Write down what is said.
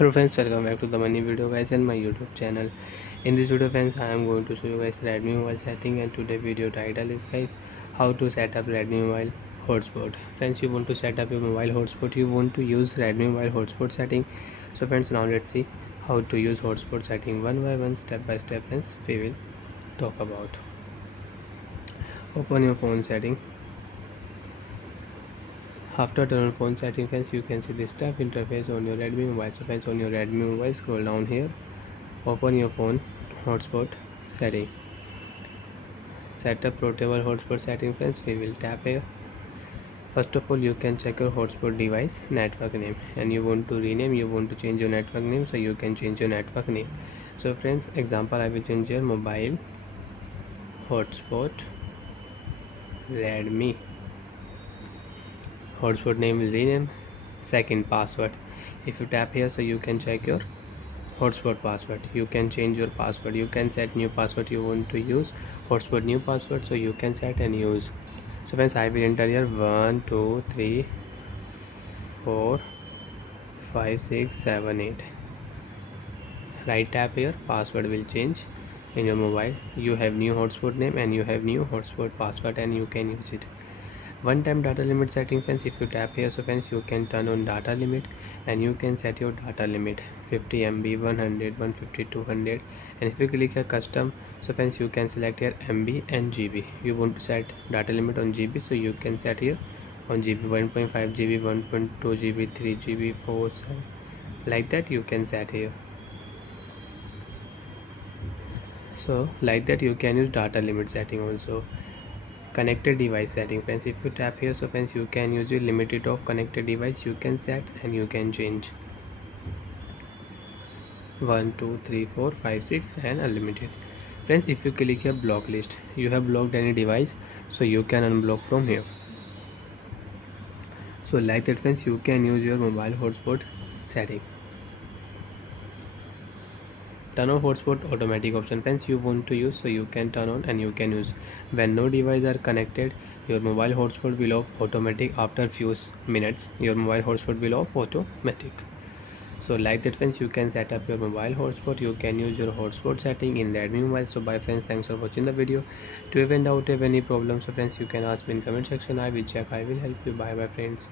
Hello friends, welcome back to the money video guys and my YouTube channel. In this video friends, I am going to show you guys Redmi mobile setting, and today video title is guys how to set up Redmi mobile hotspot. Friends, you want to set up your mobile hotspot, you want to use Redmi mobile hotspot setting. So friends, now let's see how to use hotspot setting one by one, step by step. Friends, we will talk about. Open your phone setting. After turn on phone setting friends, you can see this tab interface on your Redmi mobile. So friends, on your Redmi mobile, scroll down here, open your phone hotspot setting. Set up portable hotspot setting friends, we will tap here. First of all, you can check your hotspot device network name, and you want to rename, you want to change your network name, so you can change your network name. So friends, example, I will change your mobile hotspot Redmi. Hotspot name will rename. Second, password. If you tap here, so you can check your hotspot password, you can change your password, you can set new password you want to use. Hotspot new password, so you can set and use. So friends, I will enter here 1 2 3 4 5 6 7 8. Right tap here, password will change in your mobile. You have new hotspot name and you have new hotspot password, and you can use it. One time data limit setting friends, if you tap here, so friends, you can turn on data limit, and you can set your data limit 50 MB, 100, 150, 200. And if you click here custom, so friends, you can select here MB and GB. You want to set data limit on GB, so you can set here on GB 1.5 GB, 1.2 GB, 3 GB, 4 7, like that you can set here. So like that you can use data limit setting also. Connected device setting friends, if you tap here, so friends, you can use your limited of connected device, you can set and you can change 1 2 3 4 5 6 and unlimited. Friends, if you click here block list, you have blocked any device, so you can unblock from here. So like that friends, you can use your mobile hotspot setting. Turn off hotspot automatic option friends, you want to use, so you can turn on and you can use. When no device are connected, your mobile hotspot will off automatic. After few minutes, your mobile hotspot will off automatic. So like that friends, you can set up your mobile hotspot, you can use your hotspot setting in Redmi mobile. So bye friends, thanks for watching the video. To even doubt, have any problems, so friends, you can ask me in comment section, I will check, I will help you. Bye bye friends.